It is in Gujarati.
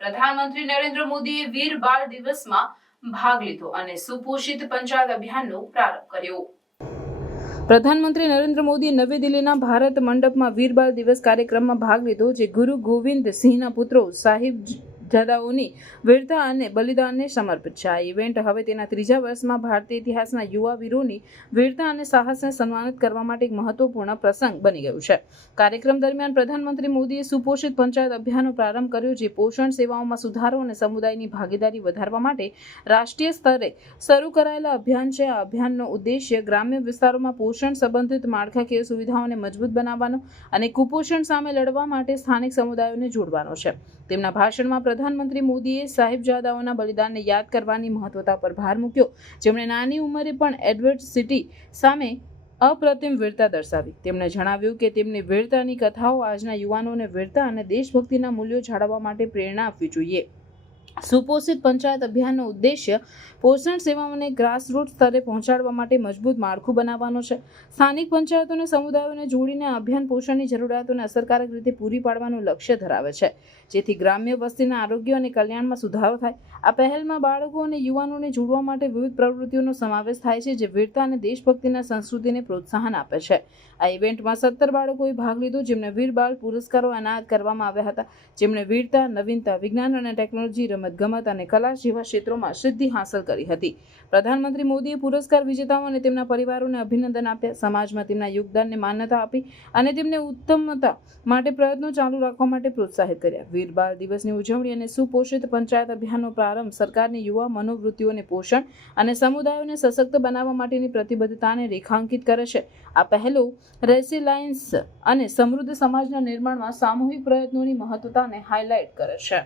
પ્રધાનમંત્રી નરેન્દ્ર મોદીએ વીર બાળ દિવસમાં ભાગ લીધો અને સુપોષિત પંચાયત અભિયાનનો પ્રારંભ કર્યો। પ્રધાનમંત્રી નરેન્દ્ર મોદીએ નવી દિલ્હીના ભારત મંડપમાં વીર બાળ દિવસ કાર્યક્રમમાં ભાગ લીધો, જે ગુરુ ગોવિંદ સિંહના પુત્રો સાહિબજાદાઓની વીરતા અને બલિદાનને સમર્પિત છે। આ ઇવેન્ટ હવે તેના 3જા વર્ષમાં ભારતીય ઇતિહાસના યુવા વીરોની વીરતા અને સાહસને સન્માનિત કરવા માટે એક મહત્વપૂર્ણ પ્રસંગ બની ગયું છે। કાર્યક્રમ દરમિયાન પ્રધાનમંત્રી મોદીએ સુપોષિત પંચાયત અભિયાનનો પ્રારંભ કર્યો, જે પોષણ સેવાઓમાં સુધારો અને સમુદાયની ભાગીદારી વધારવા માટે રાષ્ટ્રીય સ્તરે શરૂ કરાયેલા અભિયાન છે। આ અભિયાનનો ઉદ્દેશ્ય ગ્રામ્ય વિસ્તારોમાં પોષણ સંબંધિત માળખાકીય સુવિધાઓને મજબૂત બનાવવાનો અને કુપોષણ સામે લડવા માટે સ્થાનિક સમુદાયોને જોડવાનો છે। તેમના ભાષણમાં પ્રધાનમંત્રી મોદીએ સાહિબજાદાઓના બલિદાનને યાદ કરવાની મહત્વતા પર ભાર મૂક્યો, જેમણે નાની ઉંમરે પણ એડવર્સિટી સામે અપ્રતિમ વીરતા દર્શાવી। તેમણે જણાવ્યું કે તેમની વીરતાની કથાઓ આજના યુવાનોને વીરતા અને દેશભક્તિના મૂલ્યો જાળવવા માટે પ્રેરણા આપવી જોઈએ। સુપોષિત પંચાયત અભિયાનનો ઉદ્દેશ્ય પોષણ સેવાઓને ગ્રાસરૂટ સ્તરે પહોંચાડવા માટે મજબૂત માળખું બનાવવાનો છે। સ્થાનિક પંચાયતો અને સમુદાયોને જોડીને આ અભિયાન પોષણની જરૂરિયાતોને અસરકારક રીતે પૂરી પાડવાનું લક્ષ્ય ધરાવે છે, જેથી ગ્રામ્ય વસ્તીના આરોગ્ય અને કલ્યાણમાં સુધારો થાય। આ પહેલમાં બાળકો અને યુવાનોને જોડવા માટે વિવિધ પ્રવૃત્તિઓનો સમાવેશ થાય છે, જે વીરતા અને દેશભક્તિના સંસ્કૃતિને પ્રોત્સાહન આપે છે। આ ઇવેન્ટમાં 17 બાળકોએ ભાગ લીધો, જેમને વીર બાળ પુરસ્કારો એનાયત કરવામાં આવ્યા હતા, જેમણે વીરતા, નવીનતા, વિજ્ઞાન અને ટેકનોલોજી, રમતગમત અને કલા જેવા ક્ષેત્રોમાં સિદ્ધિ હાંસલ કરી હતી। પ્રધાનમંત્રી મોદીએ પુરસ્કાર વિજેતાઓ અને તેમના પરિવારોને અભિનંદન આપ્યા, સમાજમાં તેમના યોગદાનને માન્યતા આપી અને તેમને ઉત્તમતા માટે પ્રયત્નો ચાલુ રાખવા માટે પ્રોત્સાહિત કર્યા। વીર બાળ દિવસની ઉજવણી અને સુપોષિત પંચાયત અભિયાનનો પ્રારંભ સરકારની યુવા મનોવૃત્તિઓને પોષણ અને સમુદાયોને સશક્ત બનાવવા માટેની પ્રતિબદ્ધતાને રેખાંકિત કરે છે। આ પહેલો રેસિલાયન્સ અને સમૃદ્ધ સમાજના નિર્માણમાં સામૂહિક પ્રયત્નોની મહત્વતાને હાઇલાઇટ કરે છે।